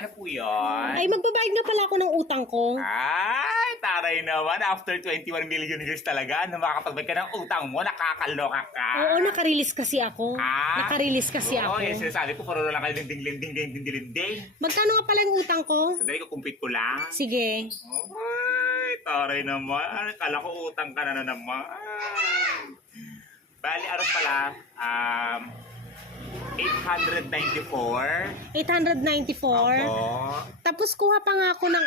Ano po yun? Ay, magbabayad nga pala ako ng utang ko. Ay, taray naman. After 21 million years talaga, na makakapagbayad ka ng utang mo, nakakaloka ka. Oo, nakarelease kasi ako. Nakarelease kasi Oo, ako. yung sinasabi ko, puro lang kayo linding. Magkano nga pala yung utang ko? Sandali ko, compete ko lang. Sige. Ay, taray naman. Kala ko utang ka na naman. Bali, ano pala, 894. 894. Opo. Tapos kuha pa nga ako ng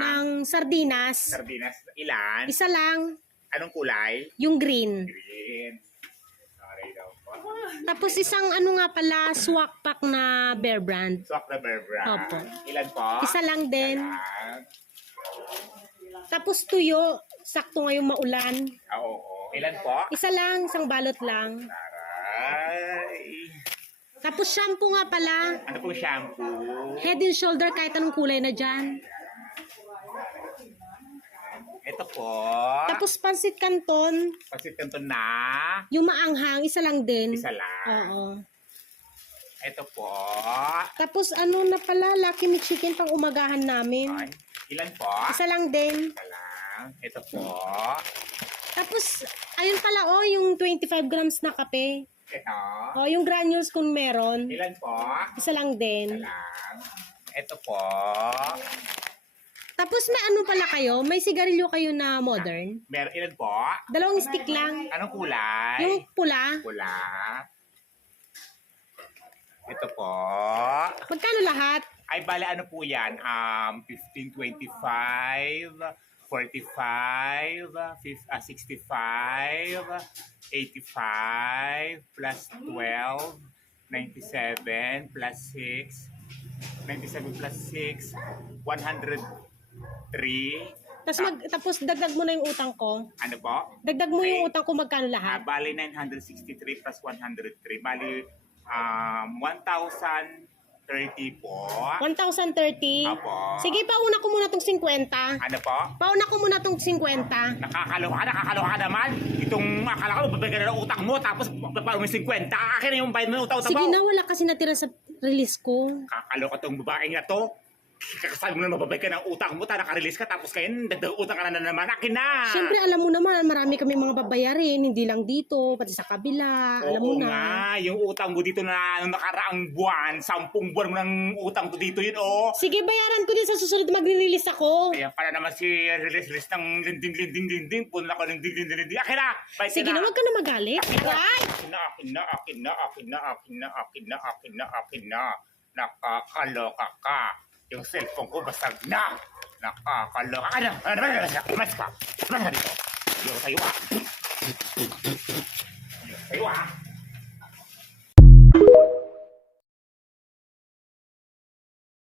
ng sardinas. Sardinas, ilan? Isa lang, Anong kulay? yung green. Green. Sorry daw po. Tapos isang nga pala, swak pack na Bear Brand. Swak na Bear Brand. Opo. Ilan po? Isa lang din. Ilan? Tapos tuyo, sakto ngayong maulan. Oo. Ilan po? Isa lang, isang balot lang. Aray. Tapos shampoo nga pala. Ano po shampoo? Head and shoulder, kahit anong kulay na dyan. Ito po. Tapos pansit canton, Pasit kanto na. yung maanghang, isa lang din. Isa lang. Oo. Ito po. Tapos na pala, Lucky Meat Chicken pang umagahan namin. Ay. Ilan po? Isa lang din. Isa lang. Ito po. Tapos, ayun pala, yung 25 grams na kape. Ito. Yung granules kung meron. Ilan po? Isa lang din. Isa lang. Ito po. Tapos may pala kayo? May sigarilyo kayo na modern? Ilan po? Dalawang stick lang. Anong kulay? Yung pula. Pula. Ito po. Magkano lahat? Ay, bale, ano po yan? 15, 25, 45, 65, 85, plus 12, 97, plus 6, 97 plus 6, 103. Tapos dagdag mo na yung utang ko. Ano po? Dagdag mo yung Okay. utang ko, magkano lahat? Bali, 963 plus 103. Bali, 1,030 po. 1,030? Apo. Sige, pauna ko muna tong 50. Ano po? Pauna ko muna tong 50. Nakakaloka ka naman. Itong akala ko, babay ka na ng utang mo, tapos paano mo 50. Akin na yung bayad mo ng utang mo. Sige na, wala kasi natira sa release ko. Kakaloka tong babaeng na to. Kakasabi mo na mababay ka ng utang mo, naka-release ka, tapos kayo, dagdag utang ka na naman. Akin na! Siyempre, alam mo naman, marami kami mga babayarin, hindi lang dito, pati sa kabila, alam mo Oo na. nga, yung utang mo dito na nung nakaraang buwan, 10 buwan mo ng utang ko dito yun, oh. Sige, bayaran ko din sa susunod magre-release ako. Kaya pala naman si release ng linding, puno ako ng linding. Akin na! Bayad ka Sige na, wag ka na magalit. Ay! Akin na. Nakakaloka ka. Yung cellphone ko basag na. Nakakaloka ka na. Mas ka dito. Yung sa'yo ah.